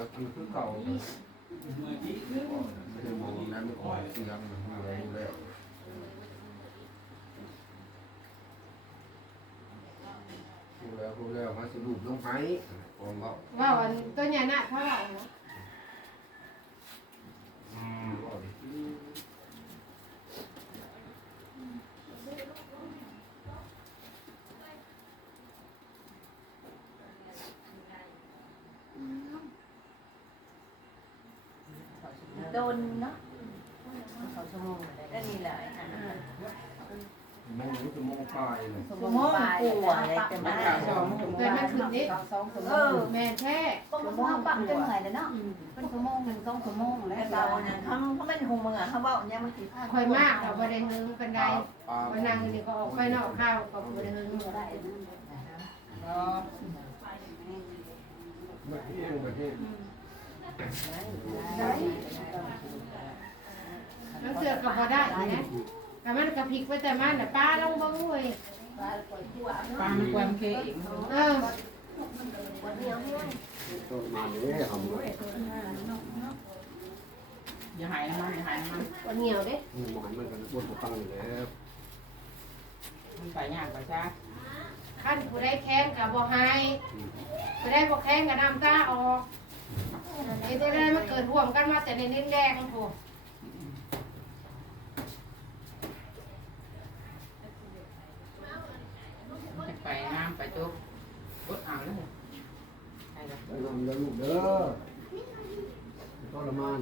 จะกินคือเก่าไม่ได้มองนั้นไม่ออกเสียงอะไรแล้วพูดแล้วพูดแล้วมาสรุปลงไห้ผมว่าว่าวันตัวใหญ่น่ะเท่าไหร่นะ โดนเนาะเขาชั่วโมงเลยก็นี่แหละมองรู้จะมองปลายเลยชั่วโมงกลัวอะไรแต่มาสองชั่วโมงเกิดมันขึ้นนี่สองชั่วโมเองอแม่แท้ชั่วโมงปั๊บจนเหนื่อยเลยเนาะเป็นชั่วโมงหนึ่งสองชั่วโมงแล้แต่วเราเนี่ยเขาเขาไม่คงมึงอะเขาบอกเนี่ยมันกี่ค่อยมากเราบ่ได้หึงปานใดปลาวันนั่งนี่ก็ออกไปนอกข้าวก็บ่ได้หึงก็ได้ประเทศประเทศได้ แล้วเสือก็บ่ได้นะแต่มันก็พลิกไปแต่มันน่ะป้าลงเบิ่งเว้ยปลามันความเค็มเออต้นมาเนี่ยทำเลยอย่าหายน้ำมันอย่าหายน้ำมันวันเหนียวเด้หมอนมันกันบนหัวตั้งอยู่แล้วมันไปยากไปช้าคันผู้ใดแข้งก็บ่ให้ผู้ใดบ่แข้งก็น้ำตาออก ไอ้ตัวนั้นมันเกิดร่วมกันมาแต่ในนิ้นแดงโหไปน้ำไปจุกรถอ่างเลยใช่เลยไปนำเด้อลูกเด้อทรมาน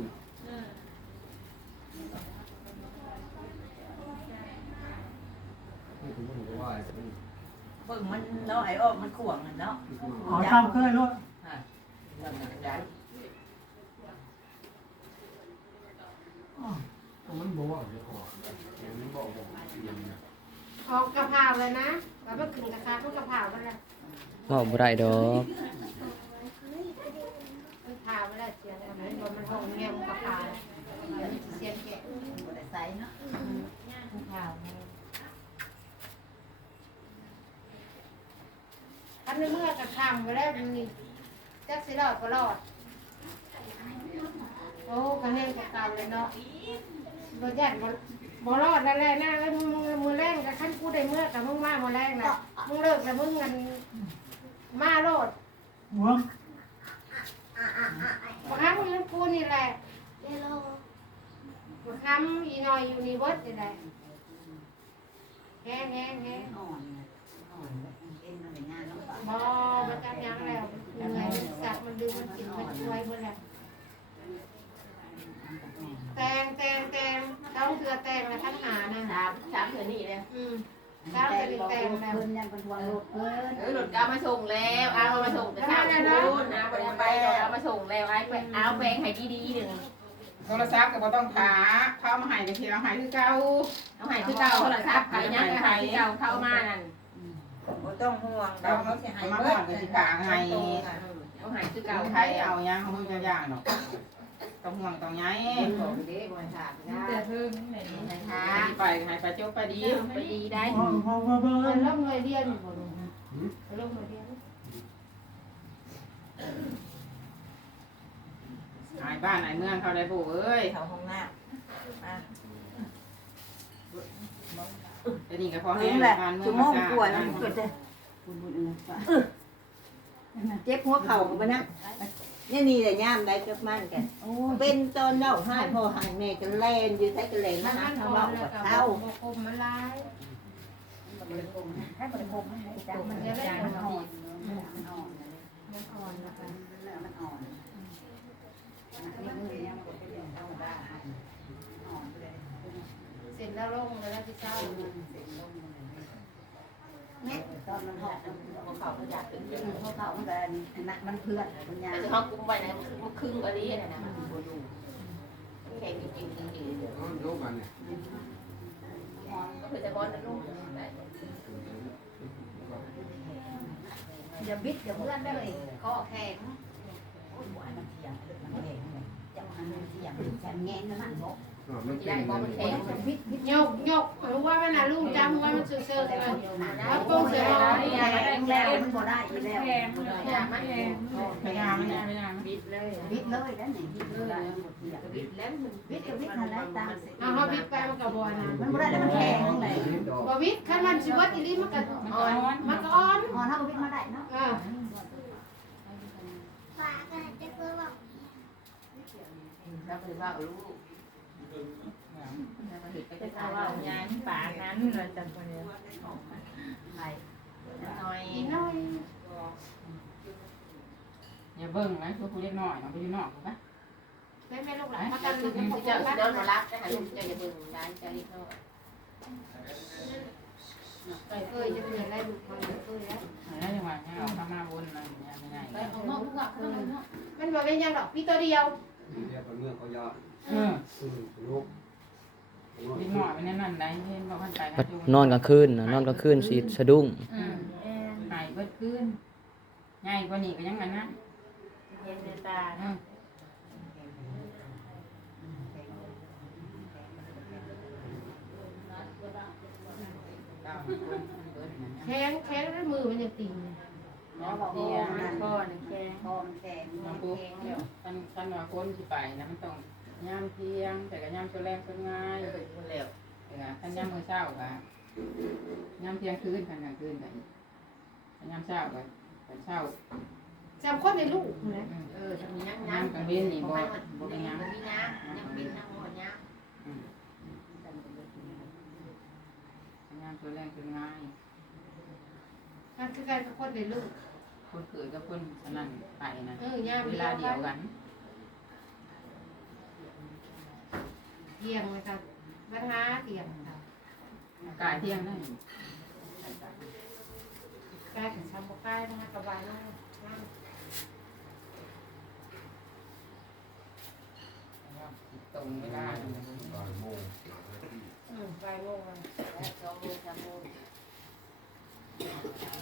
นี่คือมันว่าเบิ่งมันเนาะไอ้ออกมันข่วงเนาะอ๋อทำเคยรู้เรื่องนั้นได้ มันบอกว่าจะขอมันบอกบอกยังไงออกกระเพราเลยนะแล้วมันขึ้นกระคาทุกกระเพราไปเลยเว้าบ่ได้ดอกมันพาไปได้เสียแล้วมันบ่มันห้องเงียบกระเพราเดี๋ยวมันสิเสียงแก่บ่ได้ใส่เนาะคันในเมื่อกระทำไปแล้วมันนี่จักสิรอดก็รอดโอ้กันแน่กระเก่าเลยเนาะ บ่ยันบ่บ่รอดแล้วแหละนะแล้วมึงมือแรงกับขั้นกูได้เมื่อกับมึงมามือแรงนะมึงเลิกแล้วมึงกันมาโลดหัวบางครั้งมึงกูนี่แหละบางครั้งอีน้อยอยู่นี่เบิดนี่แหละแห้งแห้งแห้งอ่อนอ่อนเอ็นมันงานลำบากบ่มันจับยังแล้วเหนื่อยสับมันดึงมันกินมันช่วยหมดแล้วแตงแตงแตง ต้องเถื่อแตงแล้วขั้นหานะสามสามเถื่อนี่เลยอืมสามจะเป็นแตงแล้วเพิ่นยันเป็นทวงรถเพิ่นเออหลุดเอามาส่งแล้วเอามาส่งแต่เช้าคุณนะไปไปเอามาส่งแล้วไอ้ไปเอาแปลงให้ดีๆหนึ่งโทรศัพท์ก็บ่ต้องถาเข้ามาให้ในทีเราหายคือเก่าเอาให้คือเก่าเขาละครับไปยังไงให้คือเก่าเข้ามานั่นบ่ต้องห่วงเราเขาสิให้มาเบิก่ดอนก็สิกางให้เอาให้คือเก่าเก่าไทยเอายังเขาจะย่างเนาะ ต้องห่วงต้องย้ายของเด้บ่ขาดนะแต่เพิ่งนะคะไปให้ไปจบไปดีไปดีได้มันล่มเลยเดียนอยู่บ่ลูกล่มเลยเดียนหายบ้านหายเมืองเขาได้ปู่เอ้ยเขาห้องน้จะนี่ก็พอำให้ถึงแหละงานเมือชั่งวโมงจ้ากว่าแล้วมันก็จะคุณบุญอื่นฝากเจ็บหัวเข่าบ่นะ นี่นี่แหละย่ามได้กับมันกัน โอ้เป็นตอนเล่าให้พ่อให้แม่กันแล่นอยู่ใช้กันแล่นมัมานหามันทาก่งอเว้านแล้วกับก็เท้าบ่คมมันลายให้บริโภคให้จังมันจะได้มันอ่อนมันอ่อนมันอ่อนแล้วกันมันอ่อนนี่มือยังบ่ได้เรียนธรรมดาอ่อนเลยเสร็จแล้วลงแล้วที่เช้าเนี่ย ตอนมันหอกหัวเขามันอยากขึ้นเขาเขามันแบบมันเพื่อนมันยาแต่เขากุ้มไปนะมันครึ่งอะไรเนี่ยนะแข็งจริงจริงจริงเขาโยกกันเนี่ยก็คือจะบอลนะลูกอย่าบิดอย่าเพื่อนได้เลยก็แข็งโอ้ยมันเสียงมันแข็งจะมันเสียงฉันแง่นมันบอก ยกยกรู้ว่ามันน่ะลุงจำว่ามันเสื่อๆเลยแล้วก็เสือแรงแรงมันบ่ได้อีแล้วอย่ามันแข็งไม่ยาไม่ยาไม่ยาบิดเลยวิทย์เลยแล้วไหนวิทย์เลยบิดแล้ววิทย์กับวิทย์นั่นแหละตามเอาเฮาบิดไปมันก็บ่นะมันบ่ได้แล้วมันแข็งเลยบ่วิดคันมันสิวัดอีลี่มันก็อ่อนมันก็อ่อนอ๋อนถ้าวิทย์มาได้เนาะเออแล้วคือว่าลูกแล้วก็เห็ดไป จะว่างานป่านั้นเลยจังคนเดียวไปหน่อยน้อยอย่าเบิ่งนะคือผู้เล็กน้อยน้องไปอยู่นอกปะแม่แม่ลูกหลานมากันลูกจะพ่จะเดินมารับนะคะลูกจะอย่าเบิ่งร้านจะรีบเข้าเอ้ยจะเป็นอะไรลูกมันเอ้ยแล้วจังหวะนี้เอาข้ามาวนอะไรอย่างเงี้ยไม่ได้ไปเอานอกลูกอะข้างนอกมันบ่เป็นยังดอกพี่ตัวเดียว เรียกเรื่องเขายาเอออืมลูกเล็กน้อยไปนั่นนั่นได้เห็นบอกพันไปนอนกลางคืนน่ะนอนกลางคืนสิสะดุ้งอืมหายเบิดคืนง่ายกว่านี้ก็ยังงั้นนะเย็นในตาอืมเก้าคนเบิดนั่นนะแข็งแข็งแล้วมือมันยังติ่งแล้ วเทียงพ่อนี่แกพอมันแข็งน้องปุ๊กกันกันว่าคนที่ไปนะมันต้องย่ามเที่ยง แต่ก็ย่ามตัวแรงตัวง่ายเกิดคนแล้วเออท่านย่ามมือเช้าก็ย่ามเที่ยงคืนท่านกลางคืนกันย่ามเช้าก็ตอนเช้าจำคนในลูกนะอืมเออทำยังยังบ่ให้มันบ่เป็นยังมีนะยังบินนะหมดยังอืมย่ามตัวแรงตัวง่ายนั่นคือการกับคนในลูก คนเกิดกับคนสนั่นไปนะเออย่ามเวเดียลาวเดีกัยวนกันเที่ยงเลยครับปัญหาเที่ยงครับอากาศเที่ยงได้ใกล้ถึงชั้นบ่ใกล้นะคะกระบายนั่งนั่งตรงเวลาบ่ายโมงอืมบ่ายโมงแล้วแล้วสองโมงสามโมง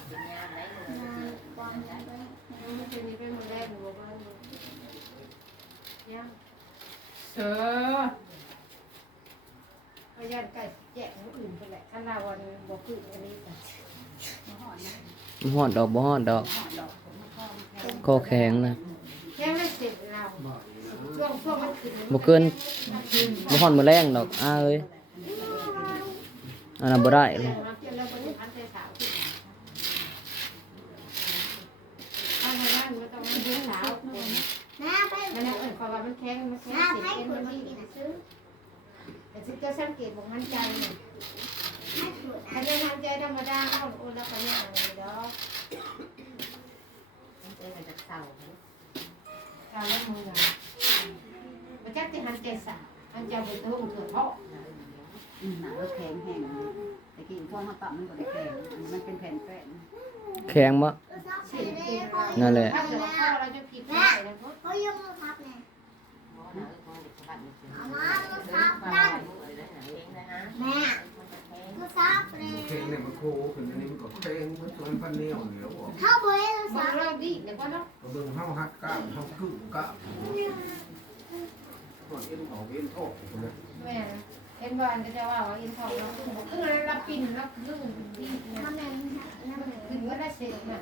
เป็นงานไหนหนูอืมคืนเป็นมื้อแรกหนูบอกว่าหนูยังเออพยานไก่แจกคนอื่นไปแหละขั้นลาวันบอกคืออันนี้จ้ะบ่ฮอดดอกบ่ฮอดดอกคอแข็งนะยังไม่เสร็จเราช่วงช่วงมันขึ้นบ่เกินบ่ฮอดมือแรงดอกอ้าเอ้ยอันนั้นบ่ได้เลย เราเจอแล้วคนนี้พันเตสาวขึ้นถ้าในบ้าน มันต้องมันเลี้าวคนมันเออความว่ามันแข็งมันแข็งเสียเป็นมันดีซื้อแต่ซื้อก็สังเกตบอกมันใจเนี่ยถ้าจะทำใจธรรมดาเขาโอนแล้วก็ยังเลยเด้อเจอแต่เสาการล่นมือหน่อยมันจะติหันใจสาวมันจะบุตรหุ่นเกิดเพราะอืมหนังก็แข็งแห้งต่กินข้าวมาปั๊มมันก็ได้แข็งมันเป็นแผ่นแป้ง แข็งบ่เสียงเองนั่นแหละถ้าเกิดว่าพ่อเราจะผิดไปแล้วก็เขายังมาพับเนี่ยเพลงเนี่ยมันโค้ขึ้นอันนี้มันก็เพลงมันสวนพันเนียวเหนียวออกมันเริ่มดีเดี๋ยวก็ต้องก็เบิ่งเฮาฮักก้ามเฮากึ่งกะก่อนเอ็นออกเอ็นออกเลยแม่เอ็นบอลก็จะว่าว่าเอ็นทองเราขึ้นขึ้นอะไรรับปินรับลื่น ดีนะขึ้นก็ได้เสร็จนะ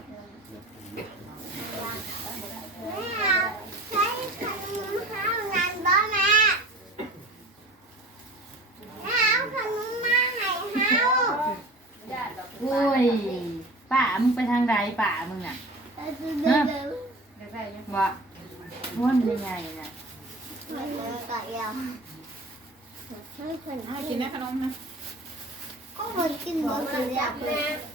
โอ้ยป่ามึงไปทางใดป่ามึงน่ะเดี๋ยวได้ยังว่าม้วนยังไงน่ะกินได้ขนมนะบอกมาจับแ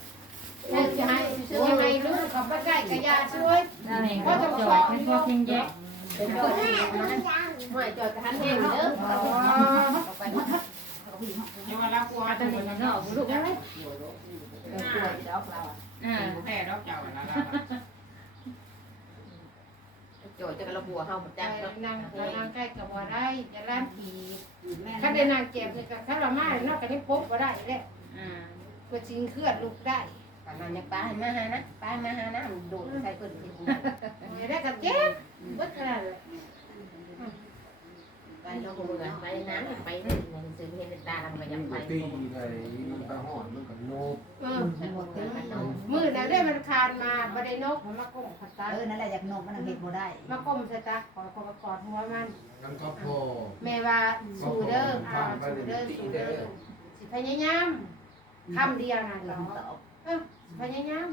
น่ให้จะให้ช่วยให้ลูกกับป้าได้กระยาช่วยนั่นเองก็จะจอยเป็นพวกทิ้งแยกหน่อยจอดทันเองเด้อเดี๋ยวเรากลัวจะหมดแล้วเนาะลูกยังไงอ่าแพ้ดอกเจ้าแล้วจทย์จะกระบัวเฮาหมดจจังเนาะนางนางใกล้กับว่าได้จะล้านผีแม่ถ้าได้นางเจ็บนี่ก็ถ้าเรามานอกจากนี้ปุ๊บก็ได้แหละอ่าก็ชิงเคลื่อนลูกได้ ประมาณนี้ป้าให้มาหานะป้ามาหานะโดดใส่เพิ่นสิได้กับเจ็บเบิดขนาดเลยไปลงกูมือไปน้ำไปเลยซื้อเห็นตาเราไปยังไปตีไอ้ปลาหอนมันก็โนบเออฉันหมดเต็มมือแล้วได้มันคานมาบ่ได้นกมันมาก้มพัตตาเออนั่นแหละอยากนกมันเห็ดบ่ได้มาก้มใส่ตาขอขอกอดหัวมันนั่นก็พอแม่ว่าสู่เด้ออ่าสู่เด้อสู่เด้อสิพยายามคำเดียวนะเหรอ พยายาม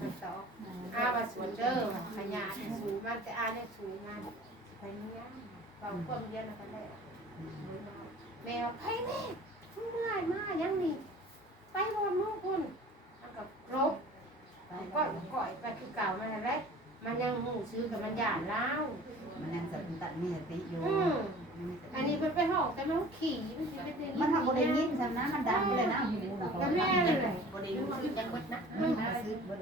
มันตอบอาว่าสู่เด้อพยายามสู่มันจะอาเนี่ยสู่มันพยายามตอบความเดียนะกันได้แมวไปแม่เมื่อยมายังนี่ไปบนลูกคุณมันกับรบก็ก่อยไปคือเก่ามันอะไรมันยังหูซื้อกับมันหยาดเล้ามันยังจะตัดมีสติอยู่อืมอันนี้มันไปหอกแต่มันขี่มันสิเป็นมันทำบ่ได้ยินซะนะมันดังเลยนะหูน่ะก็แม่เลย บริยูคือยังมดนะ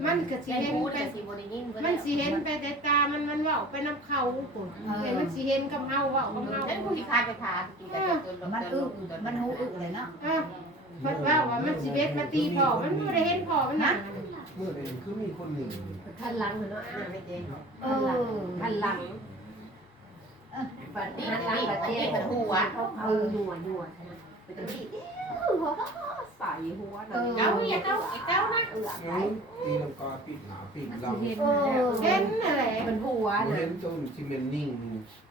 มันก็สิเสียเห็นหูไปแต่สีบริยินมันสิเห็นไปแต่ตามันมันเว่าไปน้ำเขาปุ่นเห็นมันสิเห็นกับเฮาเว่ากับเฮาฉันผู้ที่คายไปพากินแต่ตัวลมันอึมันหูอึเลยเนาะอะมันว่าว่ามันสิเบ็ดมาตีพ่อมันบ่ได้เห็นพ่อมันนะเมื่อใดคือมีคนหนึ่งทันหลังเนาะอ่าไม่เจ๊เออทันหลังปัดตีทันหลังปัดเจ๊ปัดหัวเออหัวหัวไปตรงนี้ใส่หัวเจ้าอย่าเจ้าเจ้านะเออตีลังกาปิดหนาปิดลำเออเห็นอะไรเป็นหัวเห็นจนที่เป็นนิ่ง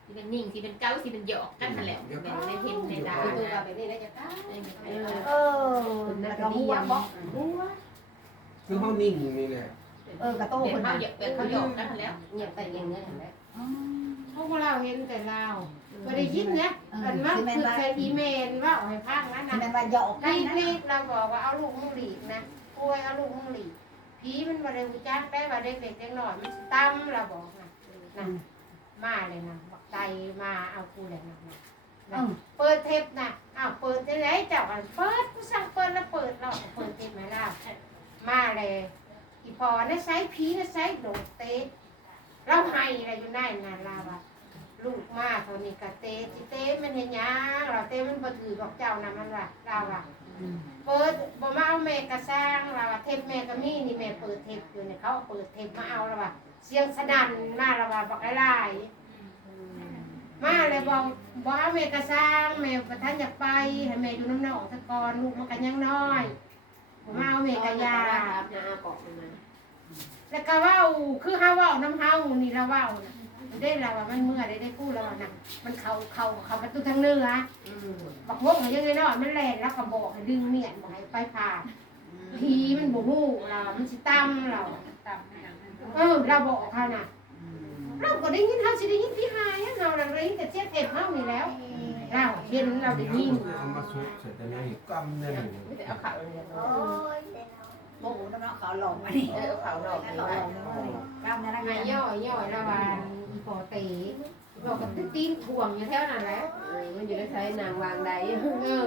ที่เป็นนิ่งที่เป็นเก้าที่เป็นหยอกกันนั่นแหละเป็นได้เห็นในตาตัวเราไปนี่แล้วจะตายเออแล้วก็หัวบ่หัวคือเขานิ่งนี่แหละเออกระโตเป็นเพิ่นเขาน่ะหยอกเป็นเขาหยอกกันแล้วเงียบไปอย่างนี้แหละอ๋อพวกเราเห็นแต่เรา บ่ได้ยินนะอันว่าคือใช้อีเมลว่าให้พังนั้นที่นะแม่นว่าหยอกกันนะลิปเราบอกว่าเอาลูกมึงหลีกนะป่วยเอาลูกมึงหลีกผีมันบ่ได้รู้จักได้ว่าเด็กเด็กเด็กน้อยมันสิตั้มเราบอกนะนะมาเลยนะบักไตมาเอากูเลยนะนะนะเปิดเทปนะอ้าวเปิดได้ไหนเจ้าอันเปิดผู้สั่งเปิดแล้วเปิดเราเปิดเทปไหมล่ะมาเลยอีพอนะไซผีนะไซโดดเตะเราให้อะไรอยู่ได้นานลาว่าลู กมาเท่านี้กะเตะจิเตะมันเห็นยังเราเตะมันบ่ถือบอกเจ้านะมันว่าเราว่าเปิดบ่มาเอาแม่กระสร้างเราว่าเทปแม่ก็มีนี่แม่เปิดเทปอยู่เนี่ยเขาเอาเปิดเทปมาเอาแล้วว่าเสียงสนั่นมาแล้วว่าบอกหลายๆมาเลยบอกบอกเอาแม่กระสร้างแม่ประทานอยากไปให้แม่อยู่น้ำหนองตะกอนลูกมันกันยังน้อยบ่มาเอาแม่กระยานะกอกมาแล้วก็เว้าคือเฮาเว้าน้ำเฮานี่เราเว้าน่ะ ได้แล้วว่ามันเมื่อได้ได้กู้แล้วว่าน่ะมันเข้าเข้าเข้าประตูทางเหนืออืมบักวงมันยังไงเนาะมันแล่นแล้วก็บอกให้ดึงเมียนบอกให้ไปผ่าผีมันบ่ฮู้เรามันสิตำเราเออเราบอกเขาน่ะเราก็ได้ยินเขาสิได้ยินพี่หายอะเราเราได้ยินแต่เจ็บเอ็บเฮานี่แล้วเราเห็นเราได้ยินเอามาซุกใส่แต่ในกำเนี่ยไม่ได้เอาข่าวเลย โอ้ยโอ้โหน้องๆเขาหลอกมานี่เออเอาข่าวดอกหลอกกล้ามเนี่ยนะไงย่อยย่อยระวานอีปอตีบอกกับตีนถ่วงอยู่แถวนั้นแหละมันอยู่ในใช้นางวางใดเออ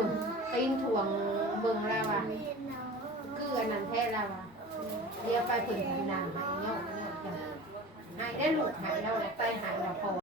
ตีนถ่วงเบิ่งแล้วว่าคืออันนั้นแท้แล้วว่าเดี๋ยวไปเปิดนางให้ย่อยย่อยให้ได้ลูกให้เราได้ไปหายเราพอ